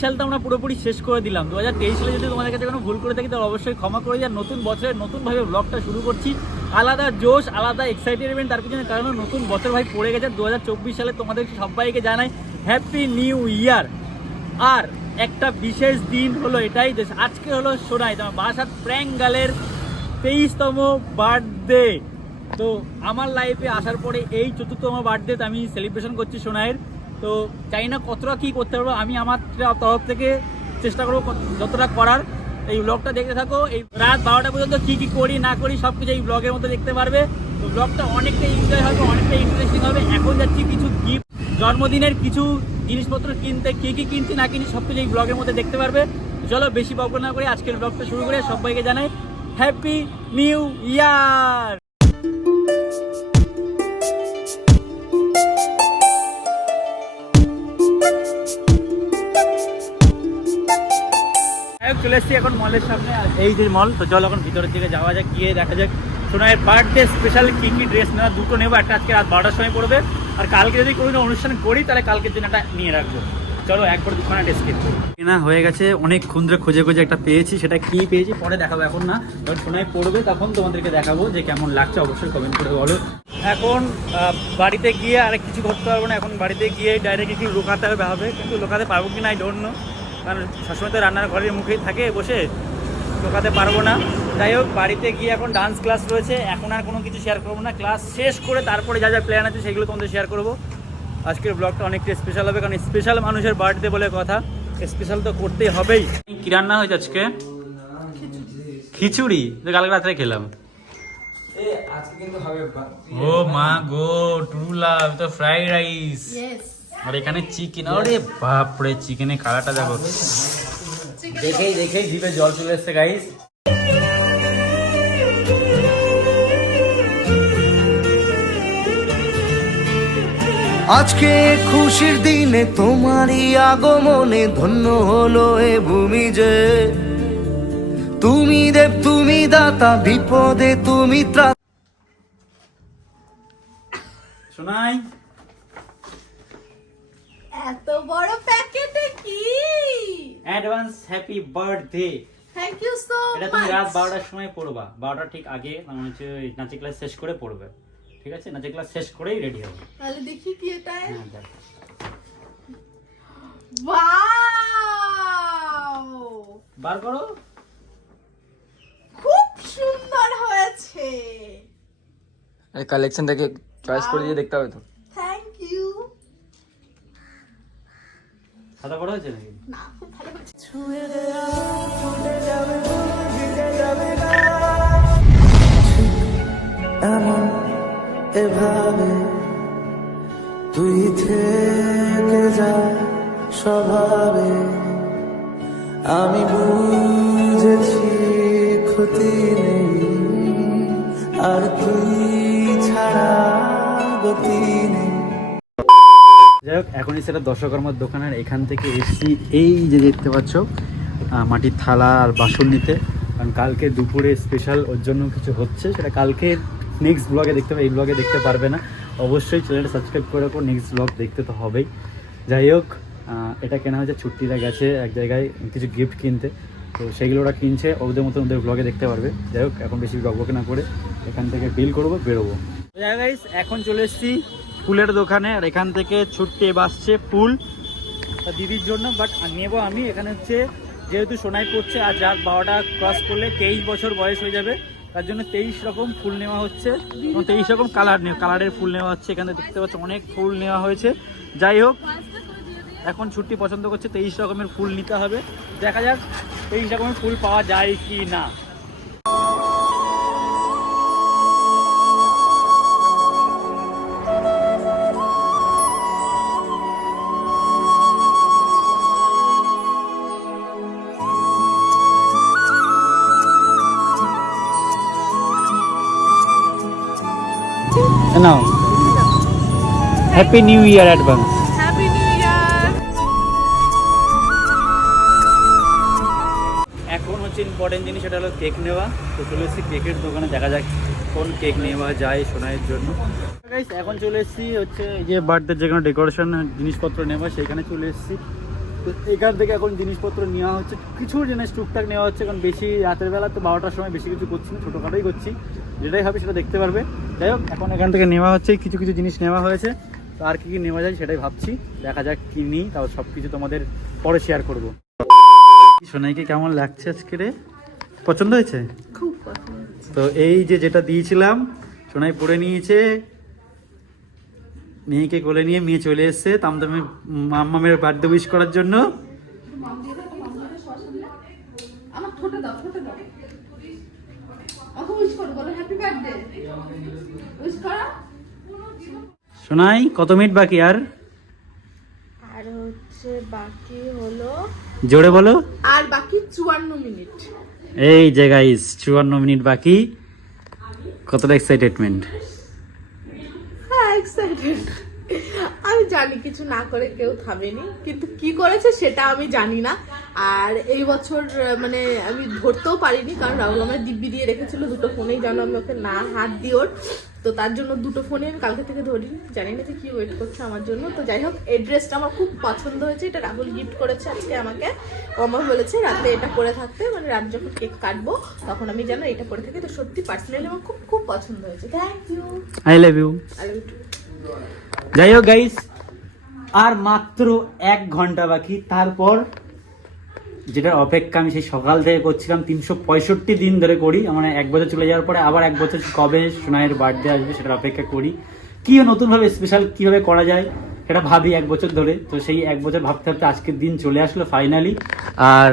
সাল তো আমরা পুরোপুরি শেষ করে দিলাম। দু হাজার তেইশ সালে যদি তোমাদের কাছে কোনো ভুল করে থাকি, তাহলে অবশ্যই ক্ষমা করে দিই নতুন বছরে নতুনভাবে ব্লগটা শুরু করছি। আলাদা জোশ, আলাদা এক্সাইটেডমেন্ট তার পিছনে কারণ নতুন বছর ভাই পড়ে গেছে। দু হাজার চব্বিশ সালে তোমাদের সবাইকে জানাই হ্যাপি নিউ ইয়ার আর একটা বিশেষ দিন হলো এটাই যে আজকে হলো সোনাই, তোমার বাসার প্র্যাঙ্গালের তেইশতম বার্থডে তো আমার লাইফে আসার পরে এই চতুর্থতম বার্থডেতে আমি সেলিব্রেশন করছি সোনাইয়ের। তো জানি না কতটা কী করতে পারব। আমি আমার তরফ থেকে চেষ্টা করব যতটা করার। এই ব্লগটা দেখতে থাকো। এই রাত বারোটা পর্যন্ত কী কী করি, না করি সব কিছু এই ব্লগের মধ্যে দেখতে পারবে। তো ব্লগটা অনেকটা এনজয় হবে, অনেকটা ইন্টারেস্টিং হবে। এখন যাচ্ছি কিছু গিফট জন্মদিনের কিছু জিনিসপত্র কিনতে, কী কী কিনছি, না কিনছি সব কিছু এই ব্লগের মধ্যে দেখতে পারবে। চলো বেশি বকবক না করে আজকের ব্লগটা শুরু করে সবাইকে জানাই হ্যাপি নিউ ইয়ার চলে এসেছি এখন মলের সামনে এই যে মল, তো চলো এখন ভিতরের দিকে যাওয়া যাক, গিয়ে দেখা যাক। সোনাইয়ের বার্থডে স্পেশাল কি কি ড্রেস নেওয়া, দুটো নেব, একটা আজকে রাত বারোটার সময় পড়বে। আর কালকে যদি কোনো অনুষ্ঠান করি, তাহলে কালকের জন্য একটা নিয়ে রাখব। চলো, একবার দুখানা ড্রেস কেনা। হয়ে গেছে, অনেক খুঁজে খুঁজে খুঁজে একটা পেয়েছি, সেটা কি পেয়েছি পরে দেখাবো এখন না। যখন সোনায় পড়বে, তখন তোমাদেরকে দেখাবো যে কেমন লাগছে, অবশ্যই কমেন্ট করে বলো। এখন বাড়িতে গিয়ে আর কিছু করতে পারব না, এখন বাড়িতে গিয়ে ডাইরেক্ট একটু লুকাতে হবে হবে কিন্তু লুকাতে পারব কি না আই ডোন্ট নো কারণ সবসময় তো রান্নার ঘরের মুখেই থাকে বসে ঢোকাতে পারব না। যাই হোক বাড়িতে গিয়ে এখন ডান্স ক্লাস রয়েছে। এখন আর কোনো কিছু শেয়ার করব না। ক্লাস শেষ করে তারপরে যা যা প্ল্যান আছে সেগুলো তোমাদের শেয়ার করব। আজকের ব্লগটা অনেকটা স্পেশাল হবে কারণ স্পেশাল মানুষের বার্থডে বলে কথা। স্পেশাল তো করতেই হবেই। কি রান্না হয়েছে আজকে? খিচুড়ি। তো কালকে রাত্রে খেলাম। আজকে কিন্তু হবে ও মা গো টুলা তো ফ্রাইড রাইস আর এখানে চিকেন আরে বাপরে চিকেনের কালারটা দেখো। দেখেই দেখেই জিভে জল চলে এসছে গাইস আজকে খুশির দিনে তোমারই আগমনে ধন্য হলো এ ভূমি যে। তুমি দেব তুমি দাতা বিপদে তুমি ত্রাতা শোনাই। এত বড় প্যাকেটে কি? Advance happy birthday thank you so এটা তুমি রাত মাচ বারোটার সময় পড়বা। বারোটা ঠিক আগে মানে হচ্ছে নাচের ক্লাস শেষ করে পড়বে। ঠিক আছে? নাচের ক্লাস শেষ করেই রেডি হবে। তাহলে দেখি কি এটা হ্যাঁ। ওয়াও বার করো। খুব সুন্দর হয়েছে। এই কালেকশনটাকে চয়েস করে দিয়ে দেখতে হবে তো থ্যাংক ইউ সাদা করা হয়েছে নাকি? এমন এভাবে তুই থেকে যা স্বভাবে। আমি বুঝেছি ক্ষতি নেই আর তুই ছাড়া গতি হোক এখনই সেটা দশকর্মার দোকানের এখান থেকে এসছি। এই যে দেখতে পাচ্ছ মাটির থালা আর বাসন নিতে। কারণ কালকে দুপুরে স্পেশাল ওর জন্য কিছু হচ্ছে, সেটা কালকে নেক্সট ব্লগে দেখতে পাবে, এই ব্লগে দেখতে পারবে না। অবশ্যই চ্যানেলটা সাবস্ক্রাইব করে রাখো নেক্সট ব্লগ দেখতে তো হবেই। যাই হোক এটা কেনা হয়েছে, ছুটিরা গেছে এক জায়গায় কিছু গিফট কিনতে। তো সেগুলো ওরা কিনছে, ওদের মতো ওদের ব্লগে দেখতে পারবে। যাই হোক, এখন বেশি বকবক না করে এখান থেকে বিল করব, বেরোবো। এখন চলে এসেছি ফুলের দোকানে, আর এখান থেকে ছুটতে বাসছে ফুল। দিদির জন্য বাট নেব আমি। এখানে হচ্ছে, যেহেতু সোনাই পড়ছে, আর রাত বারোটা ক্রস করলে তেইশ বছর বয়স হয়ে যাবে, তার জন্য তেইশ রকম ফুল নেওয়া হচ্ছে। এবং তেইশ রকম কালার নেওয়া কালারের ফুল নেওয়া হচ্ছে। এখানে দেখতে পাচ্ছ, অনেক ফুল নেওয়া হয়েছে। যাই হোক, এখন ছুটি পছন্দ করছে, তেইশ রকমের ফুল নিতে হবে। দেখা যাক, তেইশ রকমের ফুল পাওয়া যায় কি না। Happy new year advance happy new year এখন হচ্ছে ইম্পর্টেন্ট জিনিস সেটা হলো কেক নেওয়া। তো চলে এসেছি কেকের দোকানে দেখা যাক কোন কেক নেওয়া যায় সোনাইয়ের জন্য। এখন চলে এসেছি হচ্ছে যে বার্থডে যেখানে ডেকোরেশন জিনিসপত্র নেওয়া সেইখানে চলে এসেছি। তো এখান থেকে এখন জিনিসপত্র নেওয়া হচ্ছে। কিছু জিনিস টুকটাক নেওয়া হচ্ছে কারণ বেশি রাতের বেলা তো বারোটার সময় বেশি কিছু করছি না ছোটোখাটোই করছি। যেটাই হবে সেটা দেখতে পারবে। যাই হোক এখন এখান থেকে নেওয়া হচ্ছে কিছু কিছু জিনিস নেওয়া হয়েছে। তো আর কি কি নেওয়া যায় সেটাই ভাবছি। দেখা যাক কি নিই তাও সব কিছু তোমাদের পরে শেয়ার করব। সোনাইকে কেমন লাগছে আজকে রে? পছন্দ হয়েছে? খুব পছন্দ তো এই যে যেটা দিয়েছিলাম সোনাই পরে নিয়েছে মেয়েকে কোলে নিয়ে মেয়ে চলে এসছে তামদামে মাম্মামের বার্থডে উইশ করার জন্য। আমার ঠোঁটে দাও ঠোঁটে দাও। আমাকে উইশ করো হ্যাপি বার্থডে উইশ করো? সোনাই কত মিনিট বাকি আর? আর হচ্ছে বাকি হলো জোরে বলো। আর বাকি চুয়ান্ন মিনিট। এই যে গাইস চুয়ান্ন মিনিট বাকি। কতটা এক্সাইটেডমেন্ট হ্যাঁ এক্সাইটেড আমি জানি কিছু না করে কেউ থামেনি কিন্তু কি করেছে সেটা আমি জানি না। আর এই বছর মানে আমি ধরতেও পারিনি কারণ রাহুল আমার দিব্যি দিয়ে রেখেছিল দুটো ফোনেই যেন আমি ওকে না হাত ওর তো তার জন্য দুটো ফোনে আমি কালকে থেকে ধরিনি। জানি না যে কি ওয়েট করছে আমার জন্য। তো যাই হোক এই ড্রেসটা আমার খুব পছন্দ হয়েছে। এটা রাহুল গিফট করেছে আজকে আমাকে। আমার বলেছে রাতে এটা পরে থাকতে মানে রাত যখন কেক কাটবো তখন আমি যেন এটা পরে থাকি। তো সত্যি পার্সোনালি আমার খুব খুব পছন্দ হয়েছে। Thank you I love you I love you যাই হোক গাইস আর মাত্র এক ঘণ্টা বাকি। তারপর যেটা অপেক্ষা আমি সেই সকাল থেকে করছিলাম, তিনশো পঁয়ষট্টি দিন ধরে করি। মানে এক বছর চলে যাওয়ার পরে আবার এক বছর কবে সোনাইয়ের বার্থডে আসবে সেটার অপেক্ষা করি। কি নতুনভাবে স্পেশাল কীভাবে করা যায় সেটা ভাবি এক বছর ধরে। তো সেই এক বছর ভাবতে ভাবতে আজকের দিন চলে আসলো ফাইনালি আর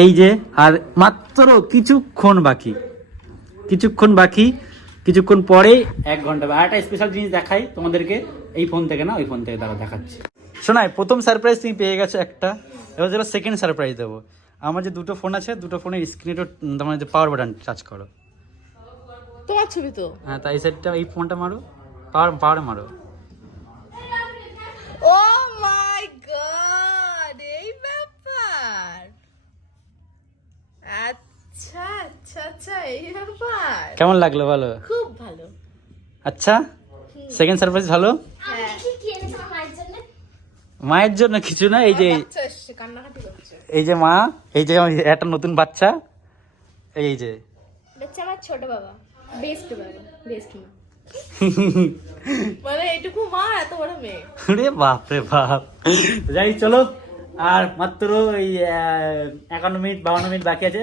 এই যে, আর মাত্র কিছুক্ষণ বাকি। কিছুক্ষণ বাকি, কিছুক্ষণ পরে এক ঘণ্টা আর একটা স্পেশাল জিনিস দেখাই তোমাদেরকে, এই ফোন থেকে না, ওই ফোন থেকে তারা দেখাচ্ছি। শোনাই প্রথম সারপ্রাইজ তুমি পেয়ে গেছো একটা এবার যেটা সেকেন্ড সারপ্রাইজ দেবো। আমার যে দুটো ফোন আছে দুটো ফোনের স্ক্রিনে তোমার যে পাওয়ার বাটন টাচ করো। তোমার ছবি তো। হ্যাঁ তাই সেটটা এই ফোনটা মারো পাওয়ার পাওয়ারে মারো। ও মাই গড এই ব্যাপার। আচ্ছা আচ্ছা আচ্ছা এই ব্যাপার। কেমন লাগল ভালো খুব ভালো। আচ্ছা সেকেন্ড সারপ্রাইজ ভালো? হ্যাঁ। মায়ের জন্য কিছু না এই যে এই যে মা এই যে একটা নতুন বাচ্চা এই যে। আমার ছোট বাবা বেস্ট বাবা বেস্ট মা। মানে এইটুকু মা এত বড় মেয়ে। রে বাপ রে বাপ। যাই চলো। আর মাত্র এই একান্ন মিনিট বাউন্ন মিনিট বাকি আছে।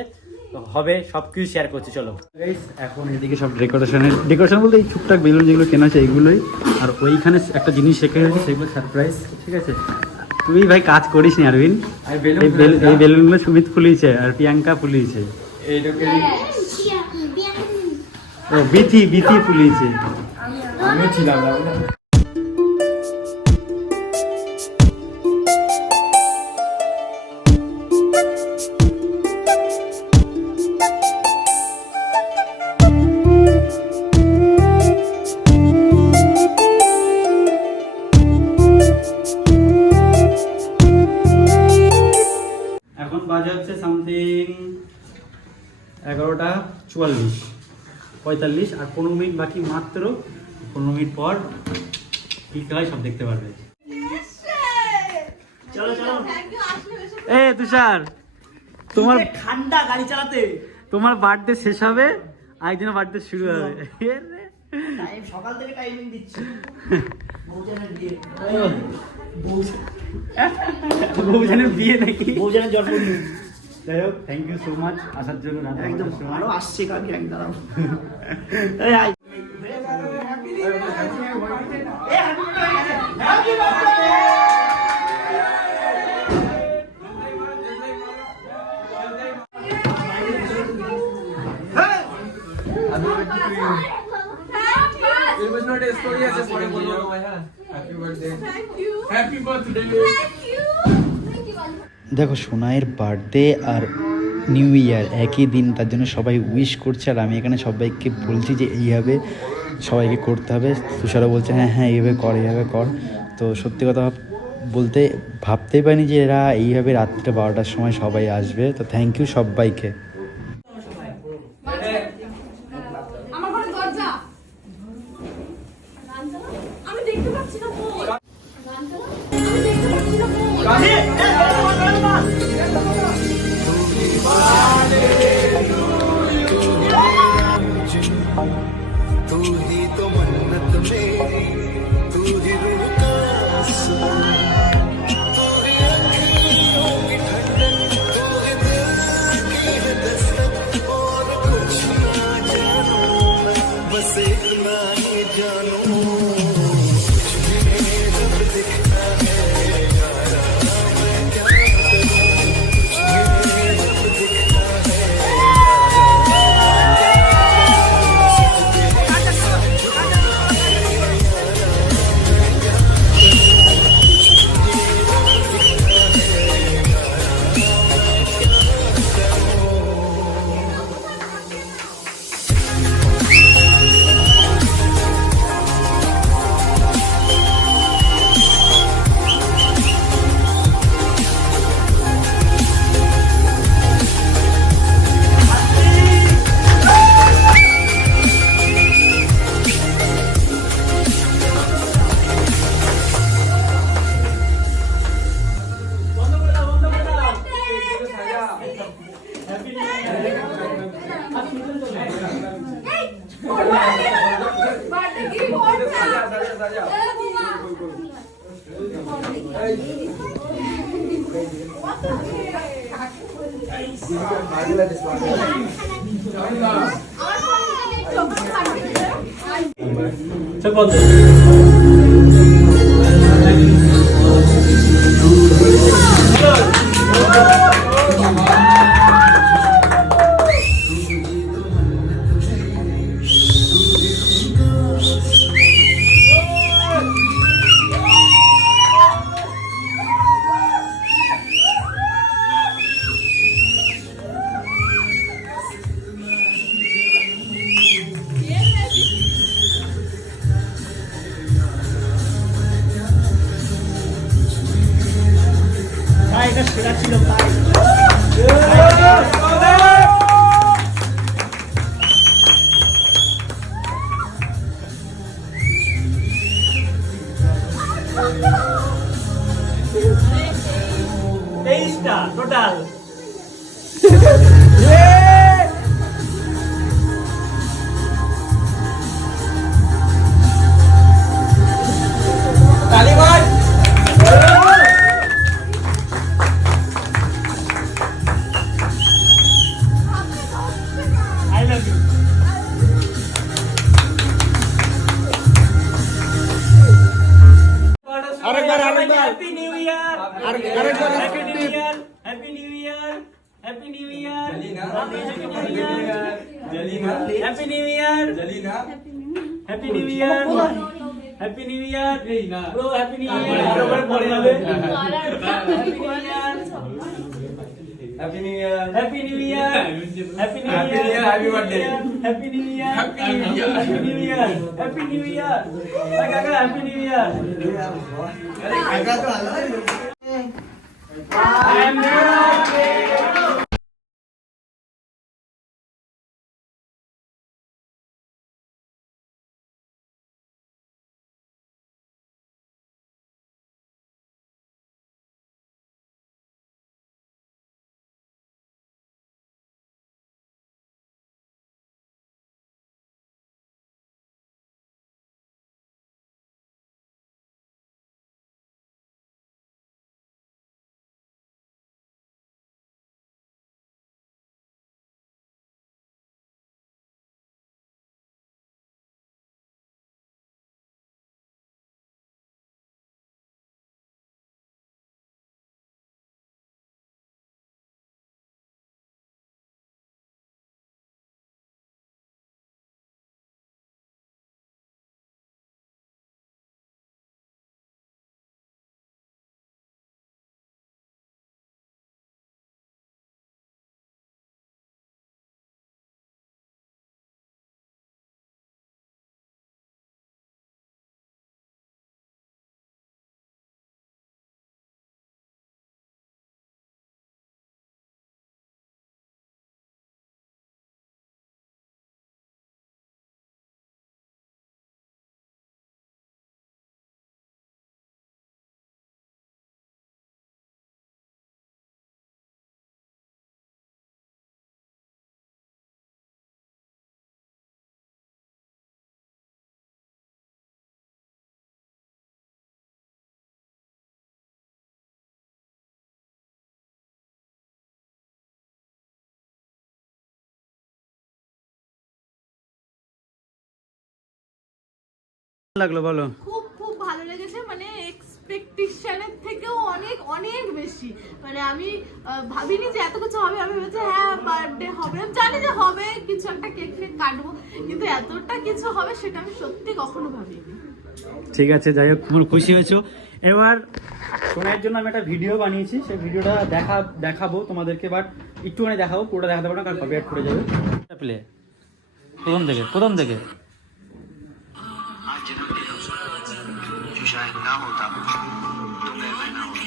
হবে সব কিছু শেয়ার করছি চলো। এখন এদিকে সব ডেকোরেশনের ডেকোরেশন বলতে এই টুকটাক বেলুন যেগুলো কেনা আছে এইগুলোই। আর ওইখানে একটা জিনিস শেখা হয়েছে সেগুলো সারপ্রাইজ ঠিক আছে? তুই ভাই কাজ করিস নি আরবিন এই বেলুনগুলো সুমিত ফুলিয়েছে আর প্রিয়াঙ্কা ফুলিয়েছে। ও বিথি বিথি ফুলিয়েছে। এখন বাজে হচ্ছে সামথিং এগারোটা চুয়াল্লিশ পঁয়তাল্লিশ আর পনেরো মিনিট বাকি মাত্র পনেরো মিনিট পর কি খেলায় সব দেখতে পারবে। চলো চলো। এ তুষার তোমার ঠান্ডা গাড়ি চালাতে। তোমার বার্থডে শেষ হবে আরেকজনের বার্থডে শুরু হবে। সকাল থেকে টাইমিং দিচ্ছি। বউজানের বিয়ে বউজানের বিয়ে নাকি? বউজানের জন্মদিন। যাই হোক থ্যাংক ইউ সো মাচ আসার জন্য রাত একদম নটার সময়। আরো আসছে কালকে এক দাঁড়াও এই আয়। দেখো, সোনাইয়ের বার্থডে আর নিউ ইয়ার একই দিন, তার জন্য সবাই উইশ করছে। আর আমি এখানে সবাইকে বলছি যে, এইভাবে সবাইকে করতে হবে। তুষারও বলছে হ্যাঁ হ্যাঁ এইভাবে কর এইভাবে কর। তো সত্যি কথা বলতে ভাবতেই পারিনি যে এরা এইভাবে রাত্রে বারোটার সময় সবাই আসবে। তো থ্যাংক ইউ সবাইকে। তেইশটা total happy new year happy new year happy new year bro happy new year আরেকবার পরে যাবে happy new year happy new year happy new year happy new year happy birthday happy new year happy new year happy new year happy new year কাকা happy new ইয়ার লাগল বলো। খুব খুব ভালো লেগেছে মানে এক্সপেকটেশনের থেকেও অনেক অনেক বেশি। মানে আমি ভাবিনি যে এত কিছু হবে আমি ভেবেছি হ্যাঁ বার্থডে হবে। আমি জানি যে হবে কিছু একটা কেক ফেক কাটবো কিন্তু এতটা কিছু হবে সেটা আমি সত্যি কখনো ভাবিনি। ঠিক আছে যাই হোক তুমি খুশি হয়েছো। এবার শোনার জন্য আমি একটা ভিডিও বানিয়েছি সেই ভিডিওটা দেখা দেখাবো তোমাদেরকে বাট একটুখানি দেখাবো পুরোটা দেখাতে পারব না কারণ কপিরাইট করে যাবে। প্লে প্রথম থেকে প্রথম থেকে। शायद ना होता तो मैं मैं ना होता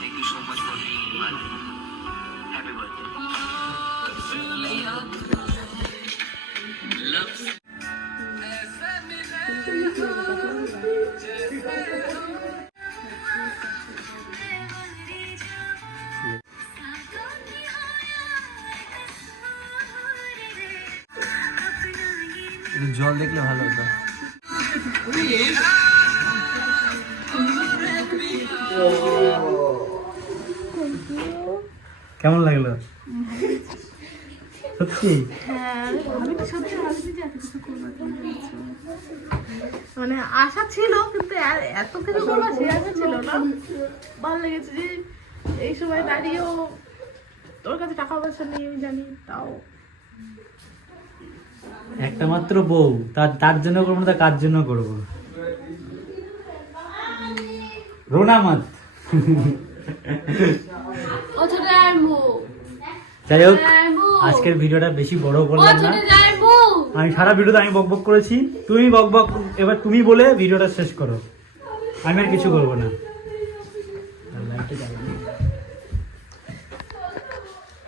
thank you so much for being one happy birthday জল দেখলে ভালো হতো কেমন লাগল? সত্যি? মানে আশা ছিল কিন্তু এত কিছু করব সে আশা ছিল না। ভালো লেগেছে যে এই সময় দাঁড়িয়েও তোর কাছে টাকা পয়সা নেই আমি জানি তাও। একটা মাত্র বউ তার তার জন্য করব না তা কার জন্য করব? রোনামাত ও ছোট জামু যাই হোক জামু আজকের ভিডিওটা বেশি বড় ও করলাম না ছোট জামু আমি সারা ভিডিওতে আমি বকবক করেছি তুমি বকবক এবার তুমি বলে ভিডিওটা শেষ করো আমি আর কিছু করবো না লাইটটা জ্বালাও।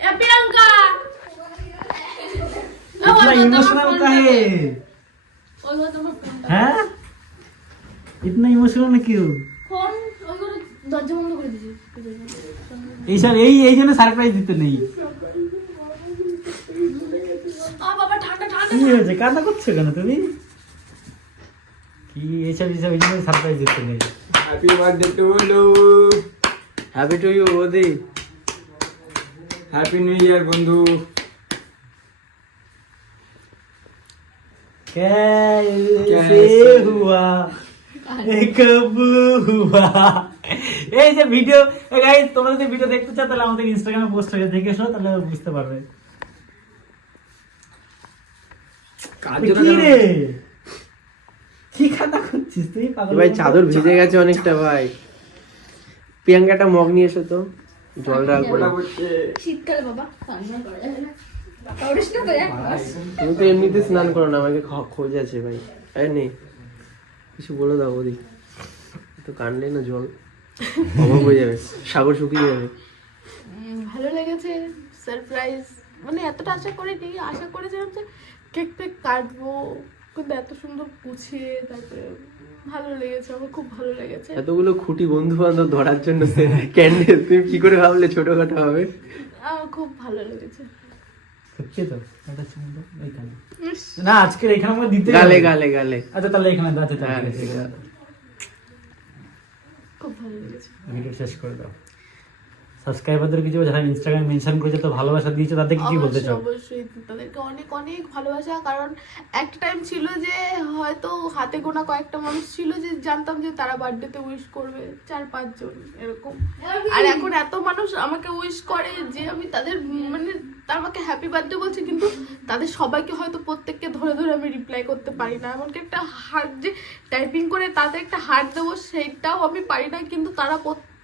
এ প্রিয়াঙ্কা इतना इमोशनल का है ওই ঘরে তোমার ফোনটা हैं इतना इमोशनल क्यों ফোন ওই ঘরে দরজা বন্ধ করে দিয়েছি এইসব এই এই জন্য সারপ্রাইজ দিতে নেই আ বাবা ঠান্ডা ঠান্ডা কি হয়েছে কান্না করছো কেন তুমি কি এইসব এইসব এই জন্য সারপ্রাইজ দিতে নেই happy birthday to you happy to you বৌদি হ্যাপি নিউ ইয়ার বন্ধু कैसे हुआ ये कब हुआ এই যে ভিডিও গাইস তোমরা যদি ভিডিও দেখতে চাও তাহলে আমাদের ইনস্টাগ্রামে পোস্ট হয়ে দেখে এসো তাহলে বুঝতে পারবে। কার কি রে? কি কান্না করছিস তুই? পাগল ভাই চাদর ভিজে গেছে অনেকটা ভাই। প্রিয়াঙ্কা একটা মগ নিয়ে এসো তো জল রাখব শীতকালে বাবা করা তুমি তো এমনিতে স্নান করো না আমাকে খ- খোঁজ আছে ভাই। আরে নেই কিছু বলে দাও ওদি তো কানলে না জল। অভাব হয়ে যাবে সাগর শুকিয়ে যাবে। ভালো লেগেছে সারপ্রাইজ মানে এতটা আশা করিনি আশা করেছিলাম যে কেক পেক কাটবো কিন্তু এত সুন্দর গুছিয়ে তারপরে ভালো লেগেছে আমার খুব ভালো লেগেছে। এতগুলো খুঁটি বন্ধু বান্ধব ধরার জন্য ক্যান্ডেল তুমি কি করে ভাবলে ছোটখাটো হবে? আমার খুব ভালো লেগেছে। সত্যি তো এটা দাও, এইখানে। না আজকের এখানে আমরা দিতে গালে। গালে গালে। আচ্ছা তাহলে এখানে দাও আচ্ছা, হ্যাঁ, ঠিক আছে, ঠিক আছে। খুব ভালো লেগেছে। ভিডিও শেষ করে দাও। সাবস্ক্রাইবারদের কিছু যারা ইনস্টাগ্রাম মেনশন করেছে তো ভালোবাসা দিয়েছে তাদেরকে কি বলতে চাও? অবশ্যই। তাদেরকে অনেক অনেক ভালোবাসা কারণ একটা টাইম ছিল যে হয়তো হাতে গোনা কয়েকটা মানুষ ছিল যে জানতাম যে তারা বার্থডেতে উইশ করবে চার পাঁচজন এরকম। আর এখন এত মানুষ আমাকে উইশ করে যে আমি তাদের মানে তারা আমাকে হ্যাপি বার্থডে বলছে কিন্তু তাদের সবাইকে হয়তো প্রত্যেককে ধরে ধরে আমি রিপ্লাই করতে পারি না। এমনকি একটা হার্ট যে টাইপিং করে তাদের একটা হার্ট দেবো সেইটাও আমি পারি না কিন্তু তারা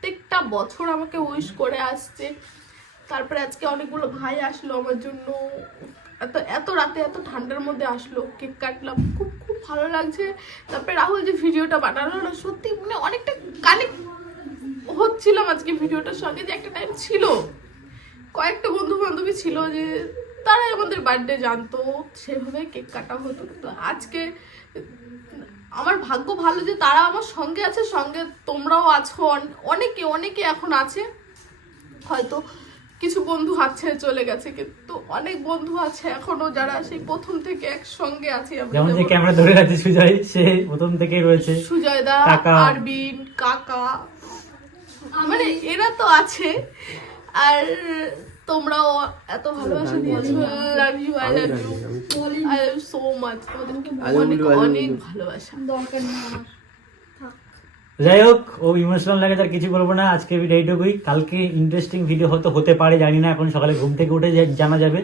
প্রত্যেকটা বছর আমাকে উইশ করে আসছে। তারপরে আজকে অনেকগুলো ভাই আসলো আমার জন্য। এত এত রাতে এত ঠান্ডার মধ্যে আসলো, কেক কাটলাম। খুব খুব ভালো লাগছে। তারপরে রাহুল যে ভিডিওটা বানালো না, সত্যি মানে অনেকটা কানেক্ট হচ্ছিলাম আজকে ভিডিওটার সঙ্গে যে একটা টাইম ছিল। কয়েকটা বন্ধু বান্ধবী ছিল যে তারাই আমাদের বার্থডে জানতো, সেভাবে কেক কাটা হতো। তো আজকে আমার ভাগ্য ভালো যে তারা আমার সঙ্গে আছে সঙ্গে তোমরাও আছো। অনেকে অনেকে এখন আছে। হয়তো কিছু বন্ধু হাত ছেড়ে চলে গেছে কিন্তু অনেক বন্ধু আছে এখনও যারা সেই প্রথম থেকে একসঙ্গে আছে যেমন যে ক্যামেরা ধরে আছে সুজয় সে প্রথম থেকেই রয়েছে। সুজয়দা। আরবিন কাকা। মানে এরা তো আছে। আর তোমরাও এত ভালোবাসা দিয়েছ। Love you I love you I love so much তোমাদেরকে অনেক অনেক ভালোবাসা। দরকার আমার। যাই হোক ও ইমোশনাল লাগে তার কিছু বলব না। আজকে ভিডিও এইটুকুই কালকে ইন্টারেস্টিং ভিডিও হয়তো হতে পারে জানি না এখন সকালে ঘুম থেকে উঠে জানা যাবে।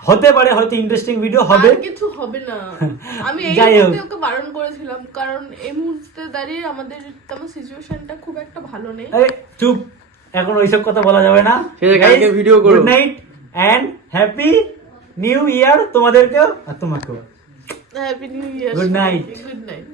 হতে পারে হয়তো ইন্টারেস্টিং ভিডিও হবে। কিছু হবে না। আমি এই যাই হোক। ওকে বারণ করেছিলাম কারণ এই মুহূর্তে দাঁড়িয়ে আমাদের তেমন সিচুয়েশনটা খুব একটা ভালো নেই। চুপ। এখন ওইসব কথা বলা যাবে না কালকে ভিডিও করো। Good night and happy new year তোমাদেরকেও আর তোমাকেও happy new year Good night. Good night